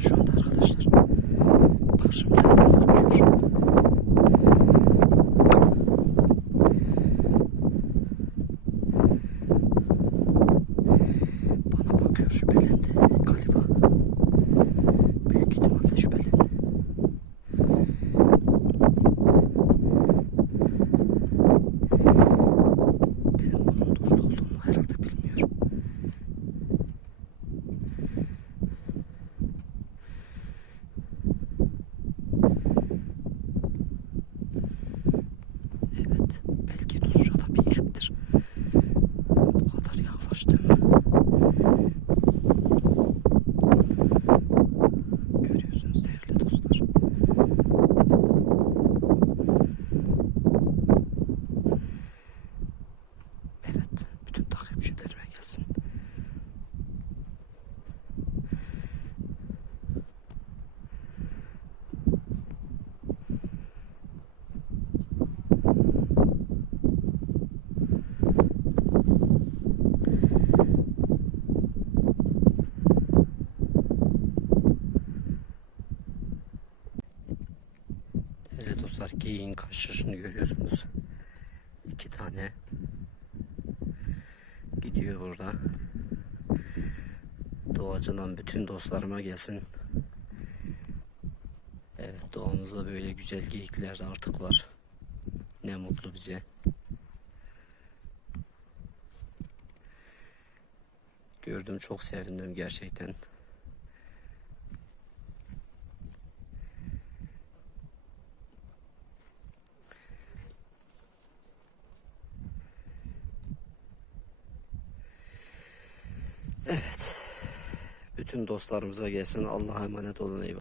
görüyorsunuz şu anda arkadaşlar. Karşımda hemen oturuyor. Bana bakıyor, şüphelendi galiba. Büyük ihtimalle şüphelendi. Benim onun dostu olduğumu herhalde bilmiyor. Evet, belki Tuzca'da bir ilktir. Bu kadar yaklaştım. Görüyorsunuz değerli dostlar. Evet, bütün takipçilerime gelsin. Değerli dostlar, geyiğin kaçışını görüyorsunuz. 2 tane gidiyor burada. Doğacıdan bütün dostlarıma gelsin. Evet, doğamızda böyle güzel geyikler de artık var. Ne mutlu bize. Gördüm, çok sevindim gerçekten. Evet. Bütün dostlarımıza gelsin. Allah'a emanet olun. Eyvallah.